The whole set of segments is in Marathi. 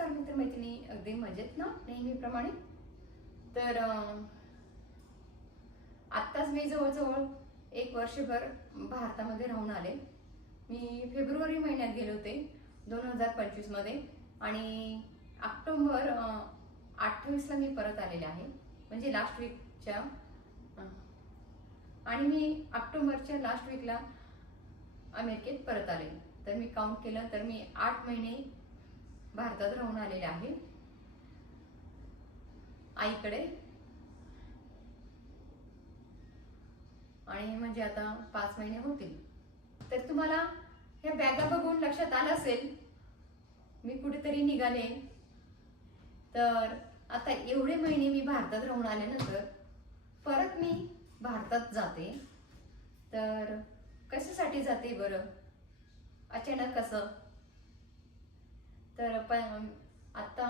नमस्कार मित्रमैत्रिणी, अगदी मजेत ना नेहमीप्रमाणे. तर आत्ताच मी जवळजवळ 1 वर्षभर भारतामध्ये राहून आले. मी फेब्रुवारी महिन्यात गेले होते 2025 मध्ये आणि ऑक्टोबर 28ला मी परत आलेले आहे, म्हणजे लास्ट वीकच्या. आणि मी ऑक्टोबरच्या लास्ट वीकला अमेरिकेत परत आले. तर मी काउंट केलं तर मी 8 महिने भारतात राहून आलेले आहे आईकडे. आणि म्हणजे आता 5 महिने होतील. तर तुम्हाला ह्या बॅगा बघून लक्षात आलं असेल मी कुठेतरी निघाले. तर आता एवढे महिने मी भारतात राहून आल्यानंतर परत मी भारतात जाते. तर कशासाठी जाते बरं, अचानक कसं? तर आता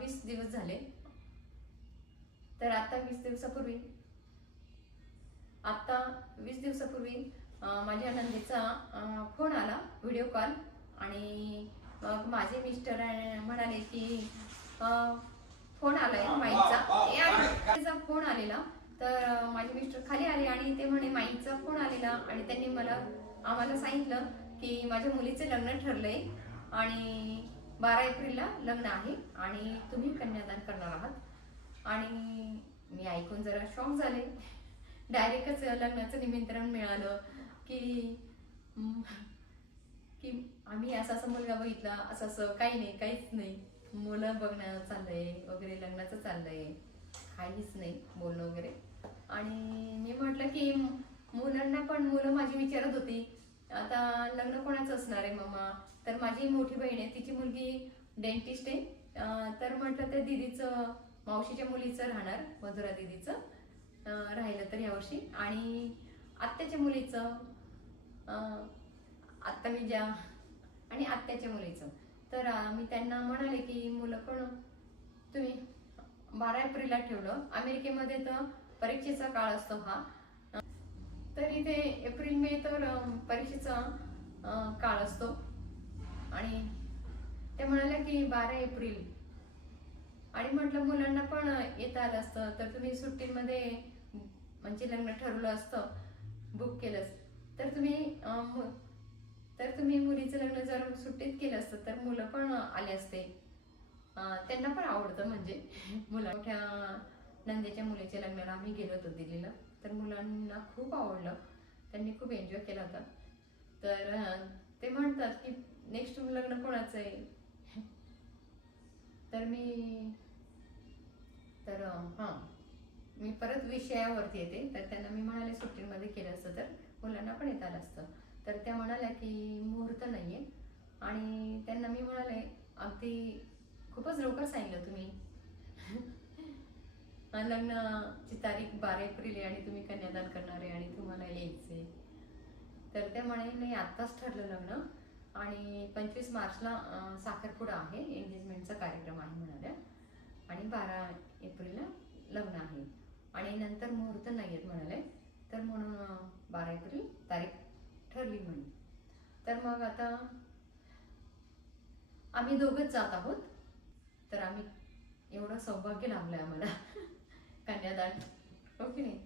20 दिवस झाले. तर आता 20 दिवसापूर्वी माझ्या नंदेचा फोन आला, व्हिडिओ कॉल. आणि मग माझे मिस्टर म्हणाले की फोन आलाय माईचा फोन आलेला. तर माझे मिस्टर खाली आले आणि ते म्हणे माईचा फोन आलेला. आणि त्यांनी आम्हाला सांगितलं की माझ्या मुलीचे लग्न ठरलंय आणि 12 एप्रिलला लग्न आहे आणि तुम्ही कन्यादान करणार आहात. आणि मी ऐकून जरा शॉक झाले. डायरेक्टच लग्नाचं निमंत्रण मिळालं की आम्ही असा मुलगा बघितला, असं काही नाही, काहीच नाही. मुलं बघणं चाललंय वगैरे, लग्नाचं चाललंय, काहीच नाही बोलणं वगैरे. आणि मी म्हटलं की मुलं माझी विचारत होती आता लग्न कोणाचं असणार आहे मम्मा. तर माझी मोठी बहीण आहे, तिची मुलगी डेंटिस्ट आहे. तर म्हटलं त्या दिदीचं, मावशीच्या मुलीचं राहणार, मधुरा दिदीचं राहिलं तर यावर्षी. आणि आत्याच्या मुलीचं, आत्ता मी ज्या आणि आत्याच्या मुलीचं. तर मी त्यांना म्हणाले की मुलं पण तुम्ही 12 एप्रिलला ठेवलं. अमेरिकेमध्ये तर परीक्षेचा काळ असतो हा. तर इथे एप्रिल मे तर परीक्षेचा काळ असतो. आणि ते म्हणाले की 12 एप्रिल. आणि म्हटलं मुलांना पण येता आलं असतं तर तुम्ही सुट्टीमध्ये, म्हणजे लग्न ठरवलं असतं, बुक केलं तर तुम्ही मुलीचं लग्न जर सुट्टीत केलं असतं तर मुलं पण आले असते. त्यांना पण आवडतं, म्हणजे मोठ्या नंदेच्या मुलीच्या लग्नाला आम्ही गेलो होतो दिल्लीला. तर मुलांना खूप आवडलं, त्यांनी खूप एन्जॉय केला होता. तर ते म्हणतात की नेक्स्ट लग्न कोणाचं आहे. मी परत विषयावरती येते. तर त्यांना मी म्हणाले सुट्टीमध्ये केलं असतं तर मुलांना पण येता आलं असतं. तर त्या म्हणाल्या की मुहूर्त नाहीये. आणि त्यांना मी म्हणाले अगदी खूपच लवकर सांगितलं तुम्ही. लग्नाची तारीख 12 एप्रिल आहे आणि तुम्ही कन्यादान करणार आहे आणि तुम्हाला यायचंय. तर त्या म्हणे नाही, आत्ताच ठरलं लग्न आणि 25 मार्चला साखरपुडा आहे, एंगेजमेंटचा कार्यक्रम आहे म्हणाल्या. आणि 12 एप्रिलला लग्न आहे आणि नंतर मुहूर्त नाही आहेत म्हणाले. तर म्हणून 12 एप्रिल तारीख ठरली म्हणे. तर मग आता आम्ही दोघंच जात आहोत. तर आम्ही एवढं सौभाग्य लाभलंय आम्हाला कन्यादान, हो की नाही?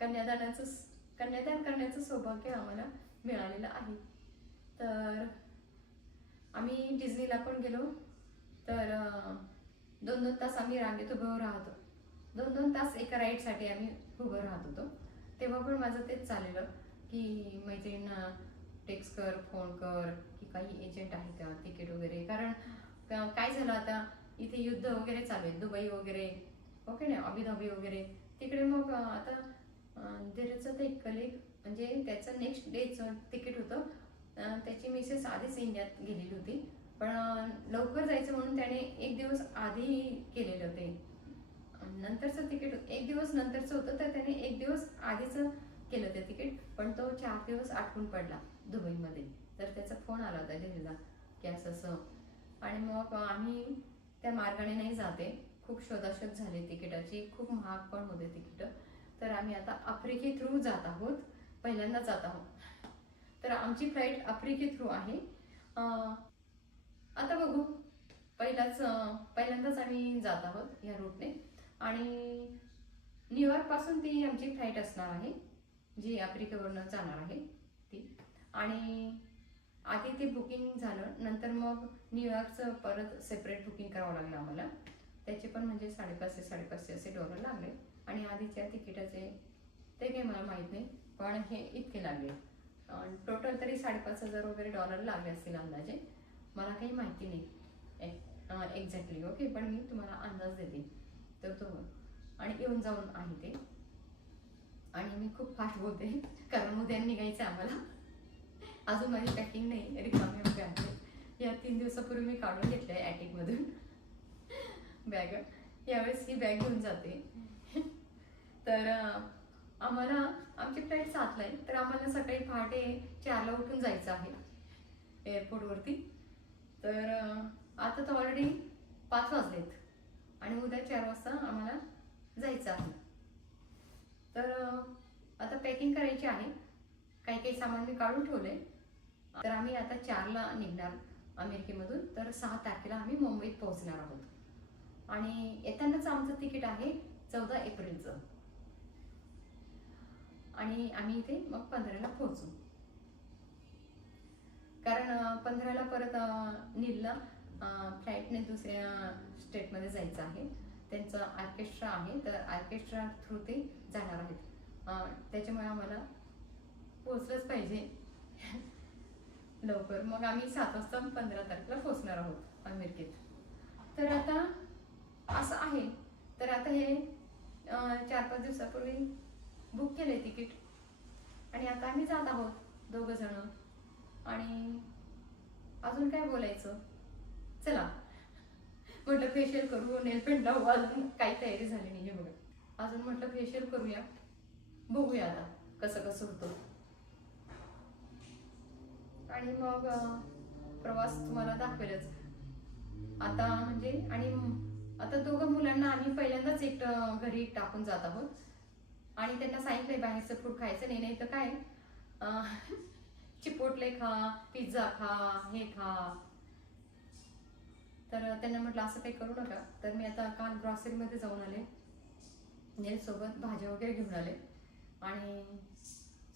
कन्यादान करण्याचं सौभाग्य आम्हाला मिळालेलं आहे. तर आम्ही डिझनीला पण गेलो. तर 2-2 तास आम्ही रांगेत उभं राहतो. 2-2 तास एका राईडसाठी आम्ही उभं राहत होतो. तेव्हा पण माझं तेच चाललेलं की मैत्रिणींना टेक्स्ट कर, फोन कर की काही एजंट आहे का, तिकीट वगैरे. कारण काय झालं आता इथे युद्ध वगैरे चालू आहे, दुबई वगैरे, ओके ना, अबुधाबी वगैरे तिकडे. मग आता धीरजचं ते कलिग, म्हणजे त्याचं नेक्स्ट डेचं तिकीट होतं. त्याची मिसेस आधीच इंडियात गेलेली होती, पण लवकर जायचं म्हणून त्याने 1 दिवस आधी केलेलं. ते नंतरचं तिकीट 1 दिवस नंतरचं होतं, तर त्याने 1 दिवस आधीचं केलं ते तिकीट. पण तो 4 दिवस आटकून पडला दुबईमध्ये. तर त्याचा फोन आला होता दिल्लीला की असं. आणि मग आम्ही त्या मार्गाने नाही जाते, खूप शोधाशोध झाली तिकिटाची, खूप महाग पण होते तिकीट. तर आम्ही आता आफ्रिके थ्रू जात आहोत, पहिल्यांदा जात आहोत. तर आमची फ्लाईट आफ्रिके थ्रू आहे. आता बघू पहिल्यांदाच आम्ही जात आहोत या रूटने. आणि न्यूयॉर्कपासून ती आमची फ्लाईट असणार आहे जी आफ्रिकेवरनं जाणार आहे ती. आणि आधी ते बुकिंग झालं, नंतर मग न्यूयॉर्कचं परत सेपरेट बुकिंग करावं लागलं आम्हाला. त्याचे पण म्हणजे $550 असे डॉलर लागले. आणि आधीच्या तिकिटाचे ते काही मला माहीत नाही, पण हे इतके लागले. टोटल तरी $5,500 वगैरे डॉलर लागले असतील अंदाजे. मला काही माहिती नाही एक्झॅक्टली. ओके, पण मी तुम्हाला अंदाज देते तर तो. आणि येऊन जाऊन आहे ते. आणि मी खूप फास्ट बोलते कारण उद्या निघायचं आम्हाला. अजून माझी पॅकिंग नाही, रिकामी बॅग आहे. या 3 दिवसापूर्वी मी काढून घेतलं आहे ॲटिकमधून बॅग. यावेळेस ही बॅग घेऊन जाते. तर आम्हाला आमची फ्लाईट 7ला आहे, तर आम्हाला सकाळी पहाटे 4ला उठून जायचं आहे एअरपोर्टवरती. तर आता तर ऑलरेडी 5 वाजलेत आणि उद्या 4 वाजता आम्हाला जायचं आहे. तर आता पॅकिंग करायची आहे. काही काही सामान मी काढून ठेवलंय. तर आम्ही आता 4ला निघणार अमेरिकेमधून. तर 6 तारखेला आम्ही मुंबईत पोहोचणार आहोत. आणि येतानाच आमचं तिकीट आहे 14 एप्रिलचं. आणि आम्ही इथे मग 15ला पोहोचू. कारण 15ला परत नीलला फ्लाईटने दुसऱ्या स्टेटमध्ये जायचं आहे. त्यांचं ऑर्केस्ट्रा आहे, तर ऑर्केस्ट्रा थ्रू ते जाणार आहेत. त्याच्यामुळे आम्हाला पोहोचलंच पाहिजे लवकर. मग आम्ही 7 वाजता 15 तारखेला पोहोचणार आहोत अमेरिकेत. तर आता असं आहे. तर आता हे 4-5 दिवसापूर्वी बुक केलंय तिकीट. आणि आता आम्ही जात आहोत 2 जण. आणि अजून काय बोलायचं, चला म्हटलं फेशियल करू, नेल पेंट लावू. अजून काही तयारी झाली नाही आहे बघा. अजून म्हटलं फेशियल करूया, बघूया आता कसं कसं होतं. आणि मग प्रवास तुम्हाला दाखवेलच आता म्हणजे. आणि आता 2 मुलांना आम्ही पहिल्यांदाच एकटं घरी टाकून जात आहोत. आणि त्यांना सांगितलंय बाहेरचं फूड खायचं नाही, नाही तर काय चिपोटले खा, पिझ्झा खा, हे खा. तर त्यांना म्हटलं असं काही करू नका. तर मी आता काल ग्रॉसरीमध्ये जाऊन आले, नेलसोबत भाज्या वगैरे घेऊन आले. आणि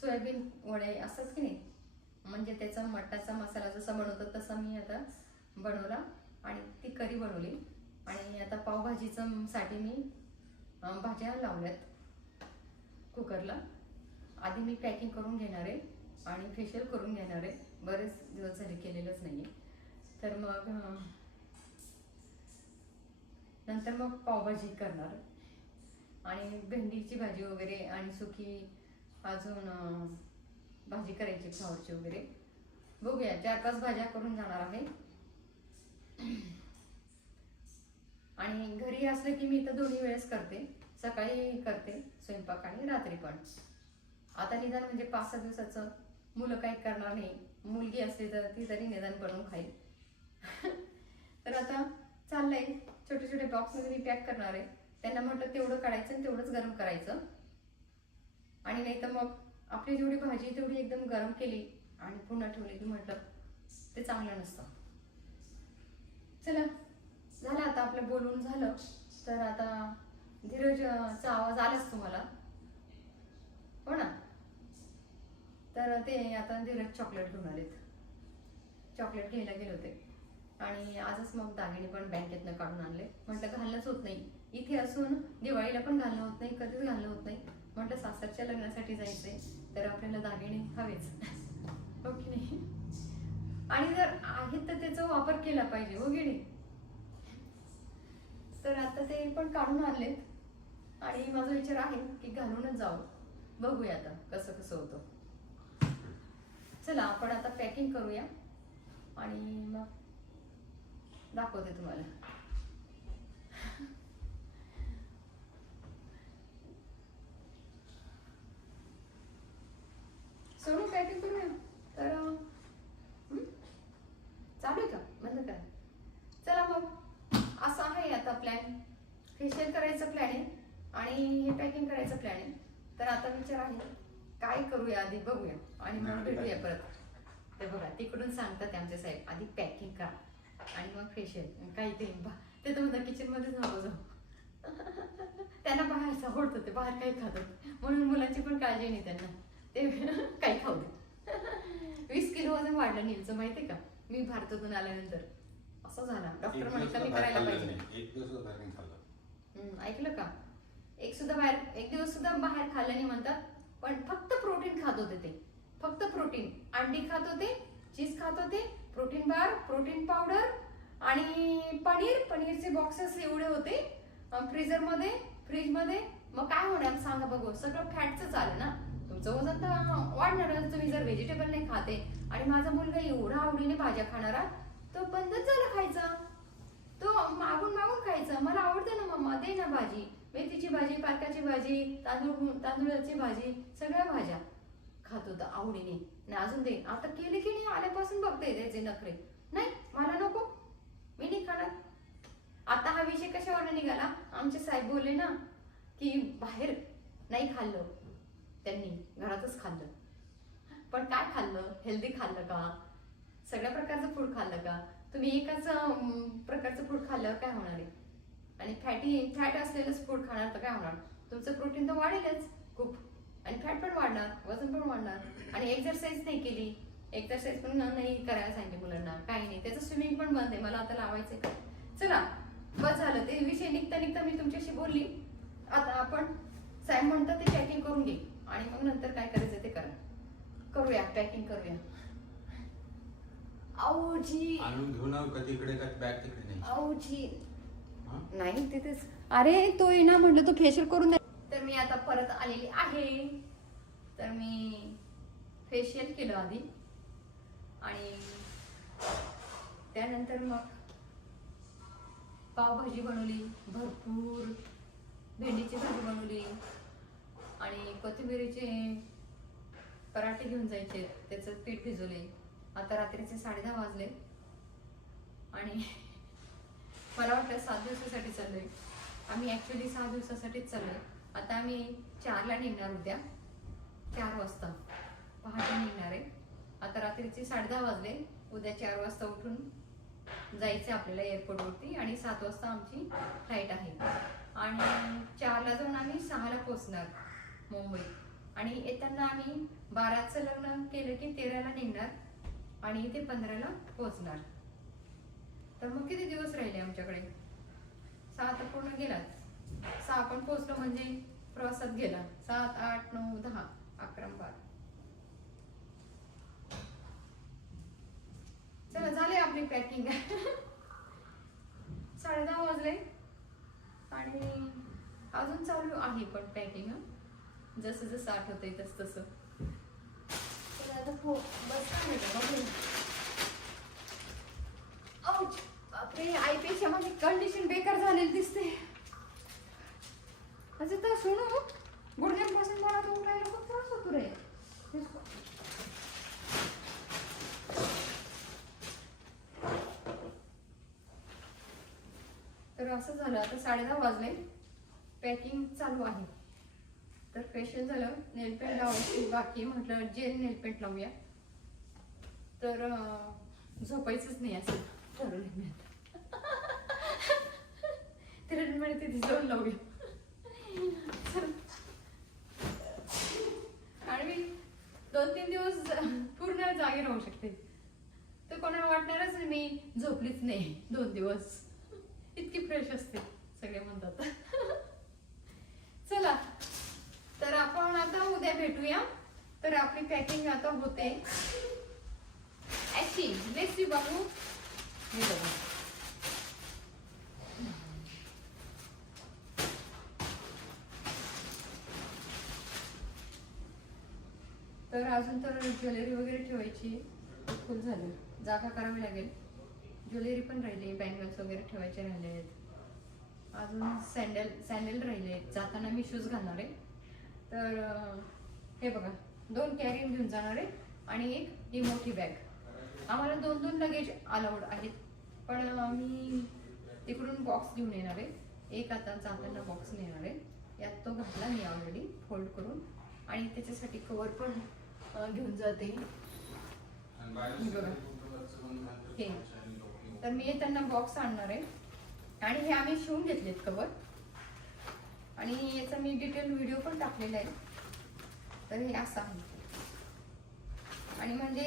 सोयाबीन वडे असतात की नाही, म्हणजे त्याचा मटाचा मसाला जसा बनवतात तसा मी आता बनवला. आणि ती करी बनवली. आणि आता पावभाजीचं साठी मी भाज्या लावल्यात कुकरला. आधी मी पॅकिंग करून घेणार आहे आणि फेशियल करून घेणार आहे. बरेच दिवस झाले केलेलंच नाही आहे. तर मग नंतर मग पावभाजी करणार. आणि भेंडीची भाजी वगैरे आणि सुकी अजून भाजी करायची फ्लॉवरची वगैरे. बघूया, 4-5 भाज्या करून जाणार आहे. आणि घरी असलं की मी तर दोन्ही वेळेस करते, सकाळी करते स्वयंपाक आणि रात्री पण. आता निदान म्हणजे 5-6 दिवसाचं मुलं काही करणार नाही. मुलगी असली तर ती तरी निदान बनवून खाईल. तर आता चाललंय, छोटे छोटे बॉक्समध्ये मी पॅक करणार आहे. त्यांना म्हटलं तेवढं काढायचं आणि तेवढंच गरम करायचं. आणि नाही तर मग आपली जेवढी भाजी तेवढी एकदम गरम केली आणि पुन्हा ठेवली की म्हटलं ते चांगलं नसतं. चला, झालं आता आपलं बोलून झालं. तर आता धीरजचा आवाज आलाच तुम्हाला, हो ना. तर ते आता धीरज चॉकलेट घेऊन आलेत. चॉकलेट घ्यायला गेले होते. आणि आजच मग दागिने पण बँकेतनं काढून आणले. म्हटलं घालणंच होत नाही, इथे असून दिवाळीला पण घालणं होत नाही, कधीच घालणं होत नाही. म्हटलं सासरच्या लग्नासाठी जायचंय तर आपल्याला दागिने हवेच, हो की नाही. आणि जर आहेत तर त्याचा वापर केला पाहिजे, हो की नाही. तर आता ते पण काढून आणलेत. आणि माझा विचार आहे की घालूनच जावं. बघूया आता कसं कसं होतं. चला आपण आता पॅकिंग करूया आणि मग दाखवते तुम्हाला. सोनू पॅकिंग करूया. तर चालू आहे का, बंद करा. चला मग असं आहे आता प्लॅन. फेशियल करायचं प्लॅन आहे आणि हे पॅकिंग करायचं प्लॅन आहे. तर आता विचार आहे काय करूया, आधी बघूया आणि मग भेटूया परत. ते बघा तिकडून सांगतात आमचे साहेब आधी पॅकिंग करा. आणि मग फेशियल काही ते तर म्हणतात किचनमध्येच नको जाऊ. त्यांना बाहेरचं आवडतं, ते बाहेर काही खातात म्हणून मुलांची पण काळजी नाही त्यांना, ते काही खाऊ दे. 20 किलो वजन वाढलं नीलचं माहितीये का, मी भारतातून आल्यानंतर. असं झाला, डॉक्टर म्हणे कमी करायला पाहिजे. ऐकलं का, एक दिवस सुद्धा बाहेर खाल्लं नाही म्हणतात, पण फक्त प्रोटीन खात होते ते, फक्त प्रोटीन. अंडी खात होते, चीज खात होते, प्रोटीन बार, प्रोटीन पावडर आणि पनीरचे बॉक्सेस एवढे होते फ्रीजमध्ये. मग काय होणार सांगा बघू, सगळं फॅटच आलं ना, तुमचं वजन तर वाढणारच. तुम्ही जर व्हेजिटेबल नाही खाते, आणि माझा मुलगा एवढा आवडीने भाज्या खाणारा, तो बंदच झाला खायचा. तो मागून खायचा, मला आवडते ना मम्मा, दे ना भाजी, मेथीची भाजी, पालकाची भाजी, तांदूळाची भाजी, सगळ्या भाज्या खात होता आवडीने. नाही अजून दे, आता केले की नाही, आल्यापासून बघते त्याचे नखरे. नाही मला नको, मी नाही खाणार. आता हा विषय कशावर निघाला, आमचे साहेब बोलले ना की बाहेर नाही खाल्लं त्यांनी, घरातच खाल्लं. पण काय खाल्लं, हेल्दी खाल्लं का, सगळ्या प्रकारचं फूड खाल्लं का? तुम्ही एकाच प्रकारचं फूड खाल्लं काय होणार आहे? आणि फॅट असलेलंच फूड खाणार तर काय होणार? तुमचं प्रोटीन तर वाढेलच खूप, आणि फॅट पण वाढणार, वजन पण वाढणार. आणि एक्सरसाइज नाही केली, एक्सरसाइज पण नाही करायला सांगितले मुलांना, काही नाही. त्याचं स्विमिंग पण बंद आहे, मला आता लावायचंय. चला बस झालं ते विषय, निघता मी तुमच्याशी बोलली. आता आपण साहेब म्हणतात ते पॅकिंग करून घे, आणि मग नंतर काय करायचं ते करूया, पॅकिंग करूया. आऊजी आणून घेऊ ना, तिकडे का बॅग तिकडे नाही. आऊजी नाही तिथेच. अरे तो ना म्हटलं तो फेशियल करून दे. तर मी आता परत आलेली आहे, तर मी फेशियल केलं आधी, आणि त्यानंतर मग पावभाजी बनवली, भरपूर भेंडीची भाजी बनवली, आणि कोथिंबिरीचे पराठे घेऊन जायचे, त्याचं पीठ भिजवले. आता रात्रीचे 10:30 वाजले, आणि मला वाटतं 7 दिवसासाठी चाललोय आम्ही. ऍक्च्युली 6 दिवसासाठीच चाललोय. आता आम्ही 4ला निघणार, उद्या 4 वाजता पहाटे निघणार आहे. आता रात्रीचे 10:30 वाजले, उद्या 4 वाजता उठून जायचं आपल्याला एअरपोर्टवरती, आणि 7 वाजता आमची फ्लाईट आहे. आणि 4ला जाऊन आम्ही 6ला पोहोचणार मुंबईत. आणि येताना आम्ही 12चं लग्न केलं की 13ला निघणार, आणि इथे 15ला पोहोचणार. तर मग किती दिवस राहिले आमच्याकडे? 6 तर पूर्ण गेलाच. 6 पण पोहोचलो म्हणजे प्रवासात गेला. 7, 8, 9, 10, 11, 12. चला झाले आपली पॅकिंग. 10:30 वाजले, आणि अजून चालू आहे पण पॅकिंग. जसं जसं आठवतंय तसं. चला आता बस बापरे, आईपेक्षा माझी कंडिशन बेकार झालेली दिसते. असं तर सुणू, गुडघ्यांपासून मला तो उठायला खूप त्रास होतो रे. तर असं झालं, आता 10:30 वाजले, पॅकिंग चालू आहे. तर फेशियल झालं, नेलपेंट लावायची बाकी, म्हटलं जेल नेलपेंट लावूया. तर झोपायचंच नाही असं ठरवलं मी आता. तिला तिथे जाऊन लावूया. आणि मी 2-3 दिवस पूर्ण जागे राहू शकते. तर कोणाला वाटणारच मी झोपलीच नाही 2 दिवस, इतकी फ्रेश असते सगळे म्हणतात. चला तर आपण आता उद्या भेटूया. तर आपली पॅकिंग आता होते. लेट्स सी बाबू, हे बघा. तर अजून तर ज्वेलरी वगैरे ठेवायची फुल झाली, जागा करावी लागेल. ज्वेलरी पण राहिली, बँगल्स वगैरे ठेवायचे राहिले आहेत. अजून सँडल राहिले, जाताना मी शूज घालणार आहे. तर हे बघा, 2 कॅरियन घेऊन जाणार आहे, आणि एक ही मोठी बॅग. आम्हाला 2-2 लगेज अलाउड आहेत, पण मी तिकडून बॉक्स घेऊन येणार आहे. एक आता जाताना बॉक्स नेणार आहे, यात तो घातला मी ऑलरेडी फोल्ड करून, आणि त्याच्यासाठी कवर पण घेऊन जाते. बघा हे तर मी त्यांना बॉक्स आणणार आहे आणि हे आम्ही शिवून घेतलेत कवर आणि याचा मी डिटेल व्हिडिओ पण टाकलेला आहे. तर हे असं आहे आणि म्हणजे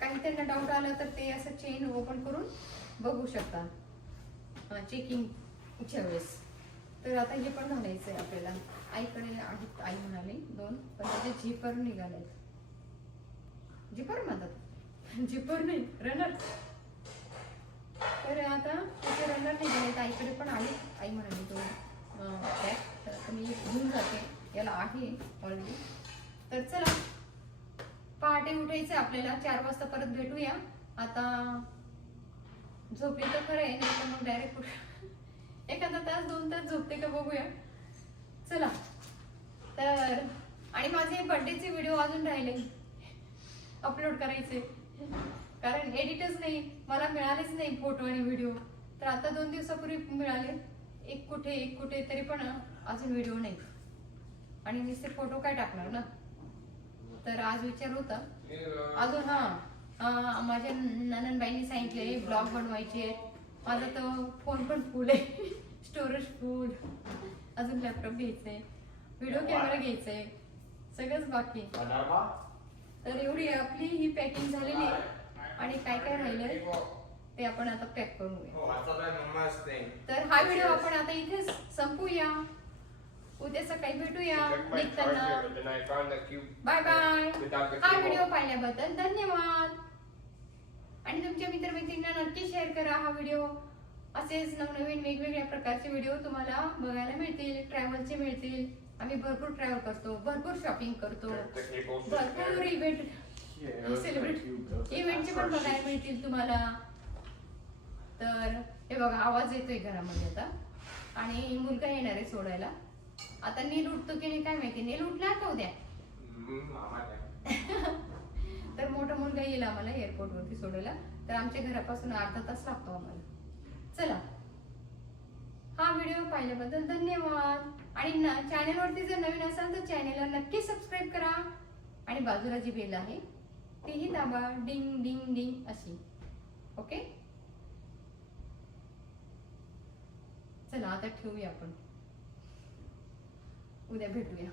काही त्यांना डाऊट आला तर ते असं चेन ओपन करून बघू शकतात चेकिंगच्या वेळेस. तर आता हे पण घालायचं आहे आपल्याला. आईकडे आहेत, आई म्हणाली 2 पण त्याचे झिपर निघालेत. झिपर म्हणतात, झिपर नाही रनर. तर आता त्याचे रनर निघालेत. आईकडे पण आले. आई म्हणाली 2 बॅग. तर आता मी घेऊन जाते. याला आहे ऑलरेडी. तर चला पहाटे उठायचं आपल्याला. 4 वाजता परत भेटूया. आता झोपली तर खरं आहे, नाही तर मग डायरेक्ट एखादा तास 2 तास झोपते का बघूया. चला तर आणि माझे बर्थडेचे व्हिडिओ अजून राहिले अपलोड करायचे, कारण एडिटच नाही मला, मिळालेच नाही फोटो आणि व्हिडिओ. तर आता 2 दिवसापूर्वी मिळाले. एक कुठे तरी पण अजून व्हिडिओ नाही आणि नुसते फोटो काय टाकणार ना. तर आज विचार होता अजून माझ्या ननंदबाईंनी सांगितले ब्लॉग बनवायचे. माझा तो फोन पण फुल आहे, स्टोरेज फुल. अजून लॅपटॉप घ्यायचंय, व्हिडिओ कॅमेरा घ्यायचंय, सगळंच बाकी. तर एवढी आपली ही पॅकिंग झालेली आहे आणि काय काय राहिलंय ते आपण आता पॅक करूया. तर हा व्हिडिओ आपण आता इथेच संपूया. उद्या सकाळी भेटूया निघताना. Bye bye. हा व्हिडिओ पाहिल्याबद्दल धन्यवाद आणि तुमच्या मित्रमैत्रिणींना नक्की शेअर करा हा व्हिडिओ. असेच नवनवीन वेगवेगळ्या प्रकारचे व्हिडिओ तुम्हाला बघायला मिळतील, ट्रॅव्हलचे मिळतील. आम्ही भरपूर ट्रॅव्हल करतो, भरपूर शॉपिंग करतो, भरपूर इव्हेंट इव्हेंटचे पण बघायला मिळतील तुम्हाला. तर हे बघा आवाज येतोय घरामध्ये आता आणि मुलगा येणार आहे सोडायला. आता नील उठतो की नाही काय माहिती. नील उठला का उद्या? तर मोठा मुलगा येईल आम्हाला एअरपोर्ट वरती सोडायला. तर आमच्या घरापासून अर्धा तास लागतो आम्हाला. चला हा व्हिडिओ पाहिल्याबद्दल धन्यवाद आणि चॅनलवरती जर नवीन असाल तर चॅनलला नक्की सबस्क्राईब करा आणि बाजूला जी बेल आहे तीही दाबा, डिंग डिंग डिंग अशी. ओके चला आता ठेवूया आपण, उद्या भेटूया.